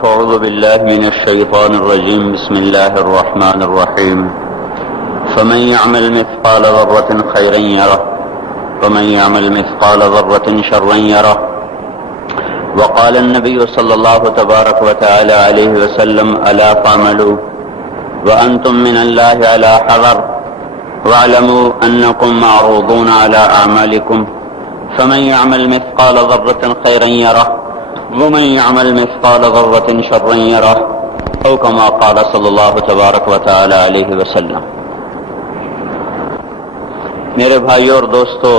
فأعوذ بالله من الشيطان الرجيم. بسم الله الرحمن الرحيم. فمن يعمل مثقال ذرة خيرا يره ومن يعمل مثقال ذرة شرا يره. وقال النبي صلى الله تبارك وتعالى عليه وسلم: ألا فاعملوا وأنتم من الله على حذر واعلموا أنكم معروضون على أعمالكم فمن يعمل مثقال ذرة خيرا يره ومن يعمل مثقال ذرة شرا يره أو كما قال صلی اللہ تبارک و تعالی علیہ وسلم. میرے بھائیوں اور دوستو،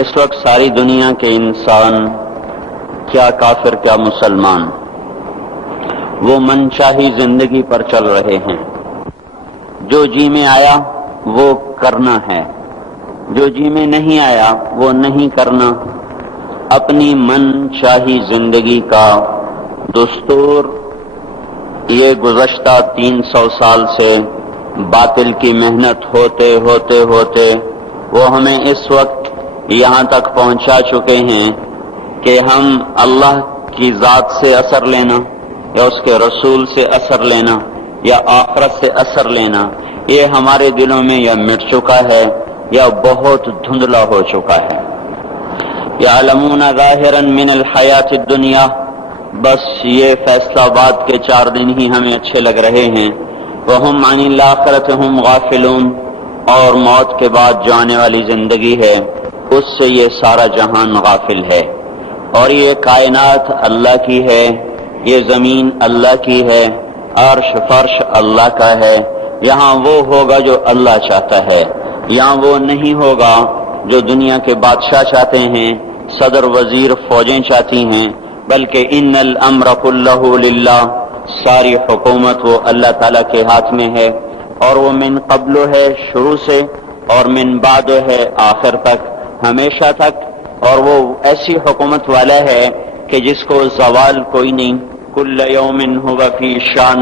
اس وقت ساری دنیا کے انسان، کیا کافر کیا مسلمان، وہ منچاہی زندگی پر چل رہے ہیں. جو جی میں آیا وہ کرنا ہے، جو جی میں نہیں آیا وہ نہیں کرنا. اپنی من چاہی زندگی کا دستور یہ گزشتہ 300 سال سے باطل کی محنت ہوتے ہوتے ہوتے وہ ہمیں اس وقت یہاں تک پہنچا چکے ہیں کہ ہم اللہ کی ذات سے اثر لینا یا اس کے رسول سے اثر لینا یا آخرت سے اثر لینا، یہ ہمارے دلوں میں یا مٹ چکا ہے یا بہت دھندلا ہو چکا ہے. یعلمون ظاہرا من الحیات الدنیا، بس یہ فیصلہ باد کے 4 دن ہی ہمیں اچھے لگ رہے ہیں. وہم عن الآخرۃ ہم غافلون، اور موت کے بعد جو آنے والی زندگی ہے اس سے یہ سارا جہان غافل ہے. اور یہ کائنات اللہ کی ہے، یہ زمین اللہ کی ہے، عرش فرش اللہ کا ہے. یہاں وہ ہوگا جو اللہ چاہتا ہے، یہاں وہ نہیں ہوگا جو دنیا کے بادشاہ چاہتے ہیں، صدر وزیر فوجیں چاہتی ہیں، بلکہ ان الامر کلہ للہ، ساری حکومت وہ اللہ تعالیٰ کے ہاتھ میں ہے. اور وہ من قبل ہے شروع سے، اور من بعد ہے آخر تک، ہمیشہ تک. اور وہ ایسی حکومت والا ہے کہ جس کو زوال کوئی نہیں. کل یوم هو فی شان،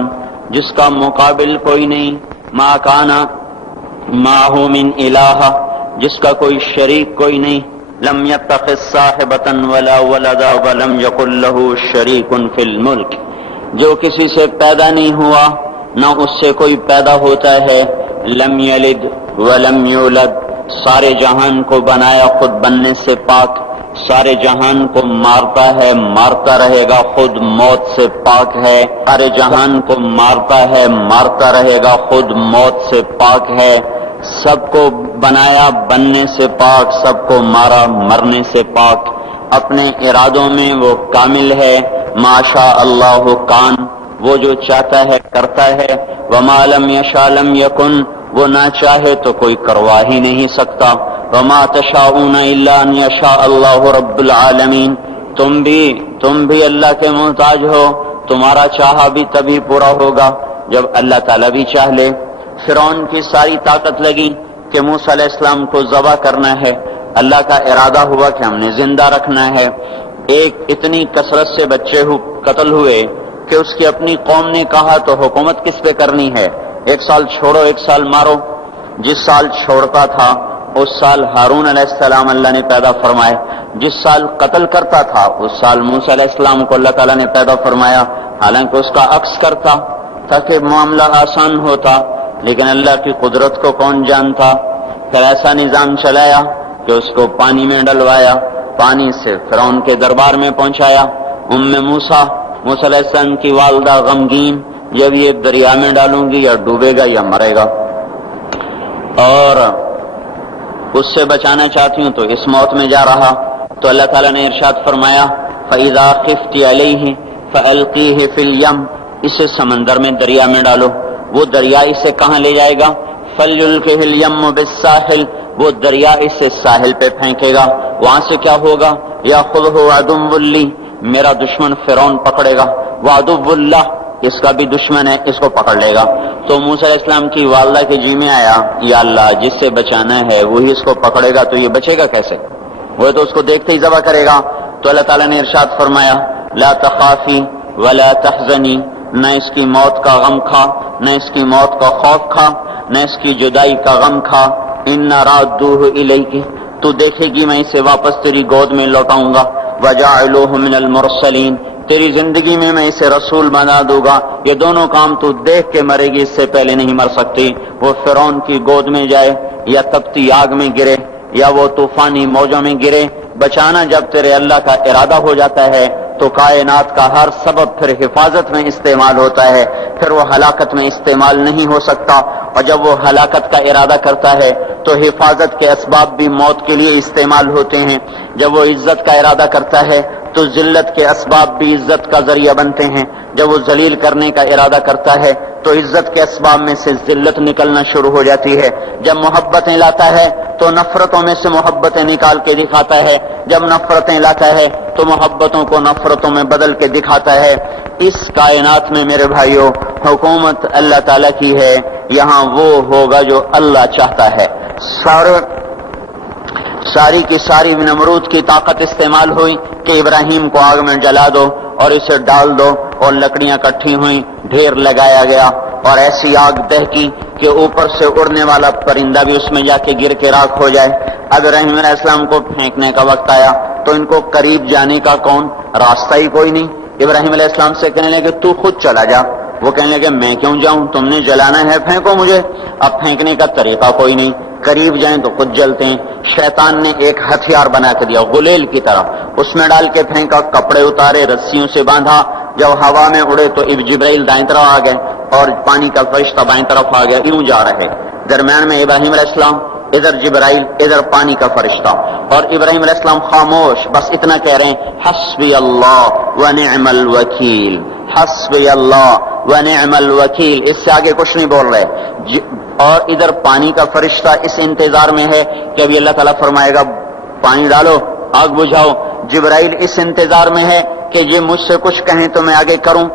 جس کا مقابل کوئی نہیں. ما کان معہ من الہ، جس کا کوئی شریک کوئی نہیں. لم یتخذ صاحبۃ ولا ولدا ولم یکن لہ شریک فی الملک، جو کسی سے پیدا نہیں ہوا نہ اس سے کوئی پیدا ہوتا ہے. لم یلد ولم یولد، سارے جہان کو بنایا خود بننے سے پاک، سارے جہان کو مارتا ہے مارتا رہے گا، خود موت سے پاک ہے. سارے جہان کو مارتا ہے مارتا رہے گا، خود موت سے پاک ہے. سب کو بنایا بننے سے پاک، سب کو مارا مرنے سے پاک. اپنے ارادوں میں وہ کامل ہے. ما شاء اللہ کان، وہ جو چاہتا ہے کرتا ہے. وما لم یشاء لم یکن، وہ نہ چاہے تو کوئی کروا ہی نہیں سکتا. وما تشاءون الا ان یشاء اللہ رب العالمین، تم بھی اللہ کے محتاج ہو. تمہارا چاہا بھی تبھی پورا ہوگا جب اللہ تعالیٰ بھی چاہ لے. فرعون کی ساری طاقت لگی کہ موسیٰ علیہ السلام کو ذبح کرنا ہے. اللہ کا ارادہ ہوا کہ ہم نے زندہ رکھنا ہے. ایک اتنی کثرت سے بچے قتل ہوئے کہ اس کی اپنی قوم نے کہا تو حکومت کس پہ کرنی ہے؟ 1 سال چھوڑو 1 سال مارو. جس سال چھوڑتا تھا اس سال ہارون علیہ السلام اللہ نے پیدا فرمائے. جس سال قتل کرتا تھا اس سال موسیٰ علیہ السلام کو اللہ تعالیٰ نے پیدا فرمایا. حالانکہ اس کا عکس کرتا تاکہ معاملہ آسان ہوتا، لیکن اللہ کی قدرت کو کون جانتا. پھر ایسا نظام چلایا کہ اس کو پانی میں ڈلوایا، پانی سے فرعون کے دربار میں پہنچایا. موسیٰ علیہ السلام کی والدہ غمگین، جب یہ دریا میں ڈالوں گی یا ڈوبے گا یا مرے گا، اور اس سے بچانا چاہتی ہوں تو اس موت میں جا رہا. تو اللہ تعالیٰ نے ارشاد فرمایا فَإِذَا خِفْتِ عَلَيْهِ فَأَلْقِيهِ فِي الْيَمِّ، اسے سمندر میں دریا میں ڈالو. وہ دریا اسے کہاں لے جائے گا؟ فَلْيُلْقِهِ الْيَمُّ بِالسَّاحِلِ، وہ دریا اسے ساحل پہ پھینکے گا. وہاں سے کیا ہوگا؟ يَأْخُذْهُ عَدُوٌّ لِّي، میرا دشمن فرعون پکڑے گا. وَعَدُوٌّ لَّهُ، اس کا بھی دشمن ہے، اس کو پکڑ لے گا. تو موسیٰ علیہ السلام کی والدہ کے جی میں آیا، یا اللہ جس سے بچانا ہے وہی اس کو پکڑے گا تو یہ بچے گا کیسے؟ وہ تو اس کو دیکھتے ہی ذبح کرے گا. تو اللہ تعالیٰ نے ارشاد فرمایا لا تخافی ولا تحزنی، نہ اس کی موت کا غم کھا، نہ اس کی موت کا خوف کھا، نہ اس کی جدائی کا غم کھا. ان رادوہ الیک، تو دیکھے گی میں اسے واپس تیری گود میں لوٹاؤں گا. وجعلوہ من المرسلین، تیری زندگی میں اسے رسول بنا دوں گا۔ یہ دونوں کام تو دیکھ کے مرے گی، اس سے پہلے نہیں مر سکتی۔ وہ فرعون کی گود میں جائے یا تپتی آگ میں گرے یا وہ طوفانی موجوں میں گرے، بچانا جب تیرے اللہ کا ارادہ ہو جاتا ہے تو کائنات کا ہر سبب پھر حفاظت میں استعمال ہوتا ہے، پھر وہ ہلاکت میں استعمال نہیں ہو سکتا۔ اور جب وہ ہلاکت کا ارادہ کرتا ہے تو حفاظت کے اسباب بھی موت کے لیے استعمال ہوتے ہیں۔ جب وہ عزت کا ارادہ کرتا ہے تو ذلت کے اسباب بھی عزت کا ذریعہ بنتے ہیں۔ جب وہ ذلیل کرنے کا ارادہ کرتا ہے تو عزت کے اسباب میں سے ذلت نکلنا شروع ہو جاتی ہے۔ جب محبتیں لاتا ہے تو نفرتوں میں سے محبتیں نکال کے دکھاتا ہے، جب نفرتیں لاتا ہے تو محبتوں کو نفرتوں میں بدل کے دکھاتا ہے۔ اس کائنات میں میرے بھائیوں حکومت اللہ تعالیٰ کی ہے، یہاں وہ ہوگا جو اللہ چاہتا ہے۔ ساری کی ساری نمرود کی طاقت استعمال ہوئی کہ ابراہیم کو آگ میں جلا دو اور اسے ڈال دو، اور لکڑیاں کٹھی ہوئیں، ڈھیر لگایا گیا اور ایسی آگ دہکی کہ اوپر سے اڑنے والا پرندہ بھی اس میں جا کے گر کے راکھ ہو جائے۔ اب ابراہیم علیہ السلام کو پھینکنے کا وقت آیا تو ان کو قریب جانے کا کون راستہ ہی کوئی نہیں۔ ابراہیم علیہ السلام سے کہنے لگے تو خود چلا جا، وہ کہنے لگے میں کیوں جاؤں، تم نے جلانا ہے پھینکو مجھے۔ اب پھینکنے کا طریقہ کوئی نہیں، قریب جائیں تو خود جلتے ہیں۔ شیطان نے ایک ہتھیار بنا کے دیا غلیل کی طرح، اس میں ڈال کے پھینکا، کپڑے اتارے، رسیوں سے باندھا، جب ہوا میں اڑے تو جبرائیل دائیں طرف آ گئے اور پانی کا فرشتہ بائیں طرف آ گیا، یوں جا رہے، درمیان میں ابراہیم علیہ السلام، ادھر جبرائیل، ادھر پانی کا فرشتہ، اور ابراہیم علیہ السلام خاموش، بس اتنا کہہ رہے ہیں حسبی اللہ ونعم الوکیل، حسبی اللہ ونعم الوکیل، اس سے آگے کچھ نہیں بول رہے۔ اور ادھر پانی کا فرشتہ اس انتظار میں ہے کہ ابھی اللہ تعالیٰ فرمائے گا پانی ڈالو، آگ بجھاؤ۔ جبرائیل اس انتظار میں ہے کہ یہ مجھ سے کچھ کہیں تو میں آگے کروں۔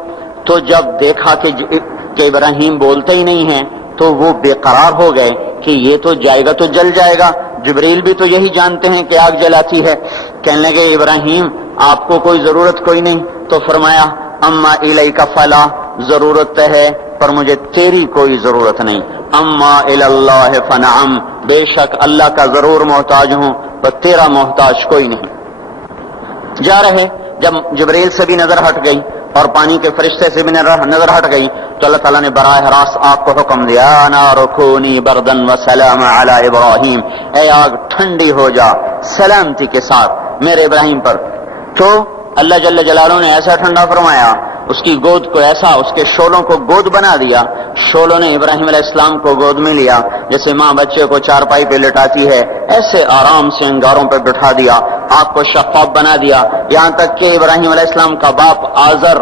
تو جب دیکھا کہ ابراہیم بولتے ہی نہیں ہیں تو وہ بے قرار ہو گئے کہ یہ تو جائے گا تو جل جائے گا، جبرائیل بھی تو یہی جانتے ہیں کہ آگ جلاتی ہے۔ کہنے لگے ابراہیم آپ کو کوئی ضرورت کوئی نہیں، تو فرمایا اما الیک فلا، ضرورت ہے پر مجھے تیری کوئی ضرورت نہیں، اما الی اللہ فنعم، بے شک اللہ کا ضرور محتاج ہوں پر تیرا محتاج کوئی نہیں۔ جا رہے، جب جبرائیل سے بھی نظر ہٹ گئی اور پانی کے فرشتے سے بھی نظر ہٹ گئی تو اللہ تعالیٰ نے براہ راست آگ کو حکم دیا نار کونی بردن وسلام علی ابراہیم، اے آگ ٹھنڈی ہو جا سلامتی کے ساتھ میرے ابراہیم پر۔ تو اللہ جل جلالہ نے ایسا ٹھنڈا فرمایا، اس کی گود کو ایسا، اس کے شولوں کو گود بنا دیا، شولوں نے ابراہیم علیہ السلام کو گود میں لیا، جیسے ماں بچے کو چارپائی پہ لٹاتی ہے ایسے آرام سے انگاروں پہ بٹھا دیا، آگ کو شفاف بنا دیا، یہاں تک کہ ابراہیم علیہ السلام کا باپ آزر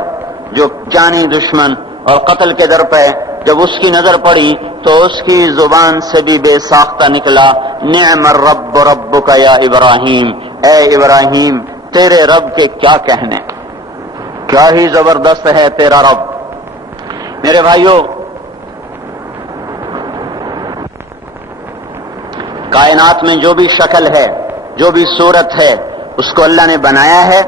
جو جانی دشمن اور قتل کے در پہ، جب اس کی نظر پڑی تو اس کی زبان سے بھی بے ساختہ نکلا نعم الرب ربک یا ابراہیم، اے ابراہیم تیرے رب کے کیا کہنے، کیا ہی زبردست ہے تیرا رب۔ میرے بھائیوں کائنات میں جو بھی شکل ہے، جو بھی صورت ہے، اس کو اللہ نے بنایا ہے،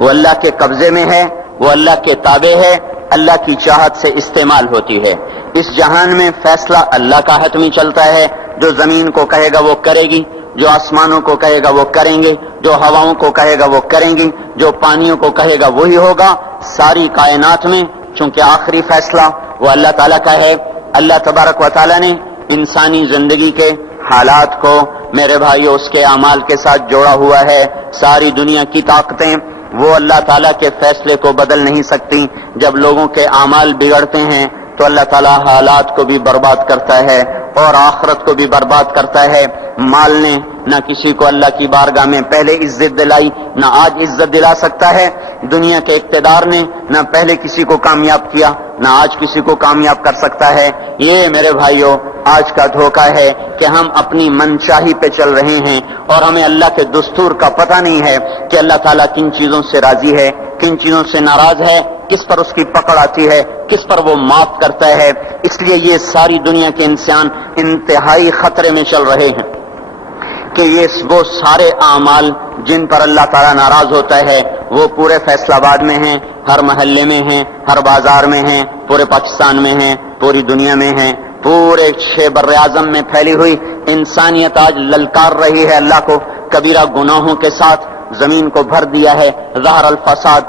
وہ اللہ کے قبضے میں ہے، وہ اللہ کے تابع ہے، اللہ کی چاہت سے استعمال ہوتی ہے۔ اس جہان میں فیصلہ اللہ کا حتمی چلتا ہے، جو زمین کو کہے گا وہ کرے گی، جو آسمانوں کو کہے گا وہ کریں گے، جو ہواؤں کو کہے گا وہ کریں گی، جو پانیوں کو کہے گا وہی ہوگا۔ ساری کائنات میں چونکہ آخری فیصلہ وہ اللہ تعالیٰ کا ہے، اللہ تبارک و تعالیٰ نے انسانی زندگی کے حالات کو میرے بھائیوں اس کے اعمال کے ساتھ جوڑا ہوا ہے۔ ساری دنیا کی طاقتیں وہ اللہ تعالیٰ کے فیصلے کو بدل نہیں سکتی۔ جب لوگوں کے اعمال بگڑتے ہیں تو اللہ تعالیٰ حالات کو بھی برباد کرتا ہے اور آخرت کو بھی برباد کرتا ہے۔ مال نے نہ کسی کو اللہ کی بارگاہ میں پہلے عزت دلائی، نہ آج عزت دلا سکتا ہے۔ دنیا کے اقتدار نے نہ پہلے کسی کو کامیاب کیا، نہ آج کسی کو کامیاب کر سکتا ہے۔ یہ میرے بھائیوں آج کا دھوکہ ہے کہ ہم اپنی منشاہی پہ چل رہے ہیں اور ہمیں اللہ کے دستور کا پتہ نہیں ہے کہ اللہ تعالیٰ کن چیزوں سے راضی ہے، کن چیزوں سے ناراض ہے، کس پر اس کی پکڑ آتی ہے، کس پر وہ معاف کرتا ہے۔ اس لیے یہ ساری دنیا کے انسان انتہائی خطرے میں چل رہے ہیں کہ یہ وہ سارے اعمال جن پر اللہ تعالیٰ ناراض ہوتا ہے وہ پورے فیصل آباد میں ہیں، ہر محلے میں ہیں، ہر بازار میں ہیں، پورے پاکستان میں ہیں، پوری دنیا میں ہیں، پورے بر اعظم میں پھیلی ہوئی انسانیت آج للکار رہی ہے اللہ کو کبیرہ گناہوں کے ساتھ، زمین کو بھر دیا ہے. ظہر الفساد